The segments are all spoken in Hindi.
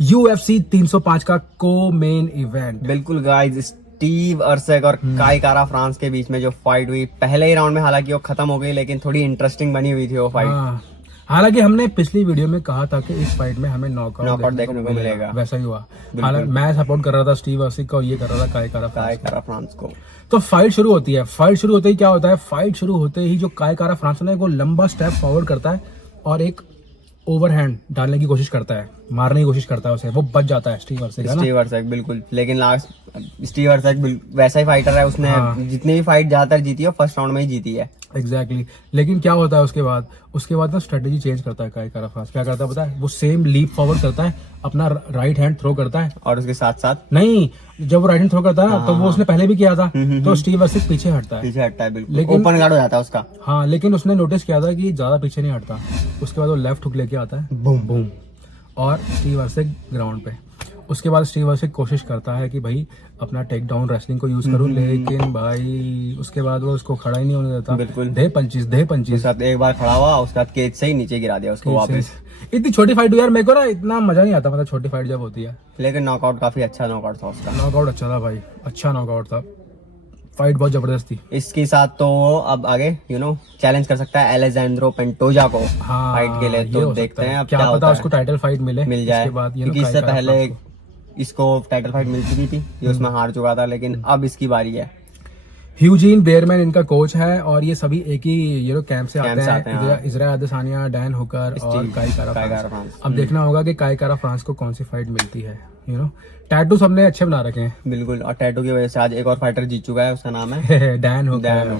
UFC 305 का को मेन इवेंट। बिल्कुल गाइस, स्टीव अर्सक और काई कारा फ्रांस के बीच में जो फाइट हुई पहले ही राउंड में, हालांकि वो खत्म हो गई, लेकिन थोड़ी इंटरेस्टिंग बनी हुई थी वो फाइट। हाँ, हालांकि हमने पिछली वीडियो में कहा था कि इस फाइट में हमें नॉकआउट देखने को मिलेगा। वैसा ही हुआ। हालांकि मैं सपोर्ट कर रहा था स्टीव अर्सक को, ये कर रहा था काई कारा फ्रांस को। तो फाइट शुरू होती है। फाइट शुरू होते ही क्या होता है, फाइट शुरू होते ही जो काई कारा फ्रांस है वो लंबा स्टेप फॉरवर्ड करता है और एक ओवरहैंड डालने की कोशिश करता है, मारने की कोशिश करता है उसे, वो बच जाता है स्टीव अर्सक बिल्कुल, लेकिन लास्ट स्टीव अर्सक वैसा ही फाइटर है, उसने जितनी भी फाइट ज्यादातर जीती है फर्स्ट राउंड में ही जीती है। एग्जैक्टली लेकिन क्या होता है उसके बाद ना स्ट्रेटेजी चेंज करता है काई कारा फ्रांस। क्या करता है पता है, वो सेम लीप फॉरवर्ड करता है, अपना राइट हैंड थ्रो करता है, और उसके साथ साथ नहीं, जब वो राइट हैंड थ्रो करता है ना तो वो उसने पहले भी किया था, तो स्टीव अर्सक पीछे हटता है, बिल्कुल, लेकिन ओपन गार्ड हो जाता है उसका। हाँ, लेकिन उसने नोटिस किया था कि ज्यादा पीछे नहीं हटता। उसके बाद वो लेफ्ट हुक लेके आता है, बूम बूम, और स्टीव अर्सक ग्राउंड पे। उसके बाद स्टीव अर्सक कोशिश करता है कि भाई अपना टेक डाउन रेसलिंग को यूज करूं, लेकिन भाई उसके बाद वो उसको खड़ा ही नहीं होने देता। बिल्कुल, दे पंचीज साथ एक बार खड़ा हुआ, उसके बाद केज से ही नीचे गिरा दिया उसको वापस। इतनी छोटी फाइट हुई यार, मेरे को ना इतना मजा नहीं आता, मतलब छोटी फाइट जब होती है। लेकिन नॉकआउट काफी अच्छा नॉकआउट था उसका। नॉकआउट अच्छा था भाई, अच्छा नॉकआउट था, फाइट बहुत जबरदस्त थी। इसके साथ तो अब आगे चैलेंज कर सकता है एलेजेंड्रो पेंटोजा को फाइट के लिए। तो देखते हैं अब क्या पता उसको टाइटल फाइट मिल जाए, क्योंकि इससे पहले इसको टाइटल फाइट मिल चुकी थी, ये उसमें हार चुका था, लेकिन अब इसकी बारी है। ह्यूजीन बेयरमैन इनका कोच है और ये सभी एक ही कैंप से आते हैं। इजराइल अदेसानिया, डैन हुकर और काई कारा फ्रांस। अब देखना होगा कि काई कारा फ्रांस को कौन सी फाइट मिलती है। टैटू सबने अच्छे बना रखे हैं। बिल्कुल, और टैटू की वजह से आज एक और फाइटर जीत चुका है, उसका नाम है डैन हुकर।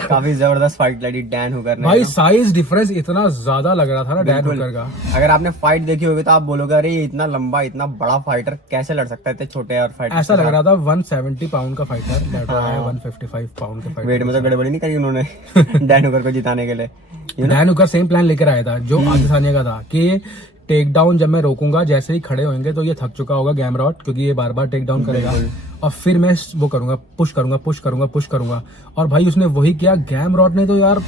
काफी जबरदस्त फाइट लड़ी डैन हुकर ने। भाई साइज डिफरेंस इतना ज्यादा लग रहा था ना डैन हुकर का। अगर आपने फाइट देखी होगी तो आप बोलोगे अरे ये इतना लंबा इतना बड़ा फाइटर कैसे लड़ सकता है इतने छोटे और फाइटर। ऐसा लग रहा था 170 पाउंड का फाइटर, 155 पाउंड का फाइटर। वेट में तो गड़बड़ी नहीं करी उन्होंने डैन हुकर को जिताने के लिए। डैन हुकर सेम प्लान लेकर आया था जो अदेसानिया का था कि टेक डाउन जब मैं रोकूंगा, जैसे ही खड़े होंगे तो ये थक चुका होगा गैमरॉट, क्योंकि ये बार बार टेक डाउन करेगा, और फिर मैं वो करूंगा, पुश करूंगा। और भाई उसने वही किया। गैमरॉट ने तो यार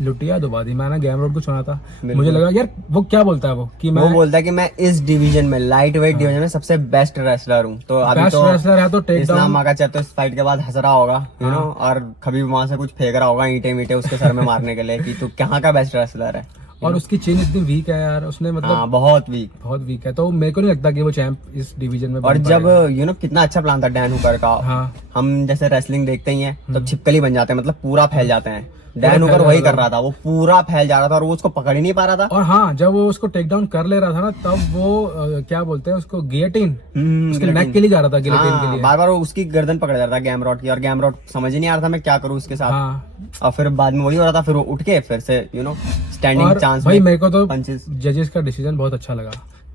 लुटिया दुबा दी। मैंने गैमरॉट को सुना था, मुझे लगा यार वो क्या बोलता है, वो बोलता है कि मैं इस डिवीजन में, लाइट वेट डिवीजन में सबसे बेस्ट रेसलर हूँ। तो अभी बेस्ट रेसलर है, तो टेक डाउन मांगा चाहे तो इस फाइट के बाद हंस रहा होगा, और खबीब वहां से कुछ फेंक रहा होगा ईंटे मीटे उसके सर में मारने के लिए कि तू कहाँ का बेस्ट रेसलर है। और उसकी चेन इतनी वीक है यार, उसने मतलब बहुत वीक है, तो मेरे को नहीं लगता कि वो चैंप इस डिवीजन में। और जब कितना अच्छा प्लान था डैन हुकर का। हम जैसे रेसलिंग देखते ही हैं तो छिपकली बन जाते हैं, मतलब पूरा फैल जाते हैं। डैन हुकर वही कर रहा था, वो पूरा फैल जा रहा था और वो उसको पकड़ ही नहीं पा रहा था। और हाँ, जब वो उसको टेक डाउन कर ले रहा था ना, तब वो क्या बोलते हैं उसको, गिलेटिन, उसके नेक के लिए जा रहा था, गिलेटिन के लिए बार बार वो उसकी गर्दन पकड़ जा रहा था गैमरॉट की, और गैमरॉट समझ ही नहीं आ रहा था मैं क्या करूँ उसके साथ। और फिर बाद में वही हो रहा था, फिर वो उठ के फिर से स्टैंडिंग चांस। भाई मेरे को तो जजेस का डिसीजन बहुत अच्छा लगा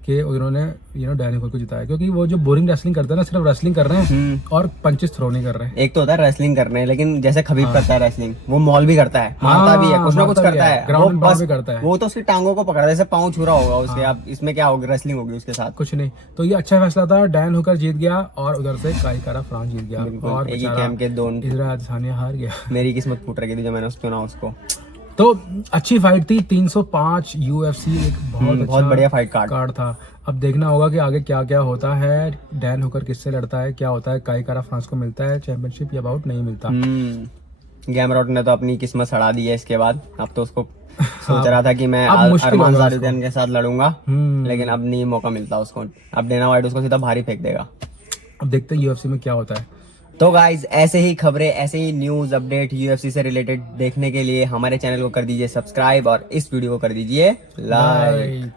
कि उन्होंने डैन हुकर को जिताया, क्योंकि वो जो बोरिंग रेसलिंग करते हैं ना, सिर्फ रेसलिंग कर रहे हैं और पंचेस थ्रो नहीं कर रहे हैं। एक तो होता है रेसलिंग करने, लेकिन जैसे खबीब करता है रेसलिंग, वो मॉल भी करता है, मारता भी है, कुछ ना कुछ करता है, ग्राउंड बस भी करता है। वो तो उसकी टांगों को पकड़ा, जैसे पाँव छुरा होगा उसके। अब इसमें क्या होगी, रेसलिंग होगी उसके साथ, कुछ नहीं। तो ये अच्छा फैसला था, डैन हुकर जीत गया और उधर से काई कारा फ्रांस जीत गया, और एक ही कैंप के दोनों इजराइल अदेसानिया हार गया। मेरी किस्मत फूट रही थी जो मैंने चुना उसको। तो अच्छी फाइट थी, 305 UFC, एक बहुत बढ़िया फाइट कार्ड था। अब देखना होगा कि आगे क्या क्या होता है, डैन हुकर किससे लड़ता है, क्या होता है, काई कारा फ्रांस को मिलता है चैंपियनशिप या बाउट नहीं मिलता। गैमरॉट ने तो अपनी किस्मत सड़ा दी है इसके बाद। अब तो उसको सोच रहा था कि मैं अरमान ज़ारुद्दीन के साथ लड़ूंगा, लेकिन अब नहीं मौका मिलता उसको। अब डेना व्हाइट उसको सीधा भारी फेंक देगा। अब देखते हैं UFC में क्या होता है। तो गाइज, ऐसे ही खबरें, ऐसे ही न्यूज अपडेट UFC से रिलेटेड देखने के लिए हमारे चैनल को कर दीजिए सब्सक्राइब और इस वीडियो को कर दीजिए लाइक।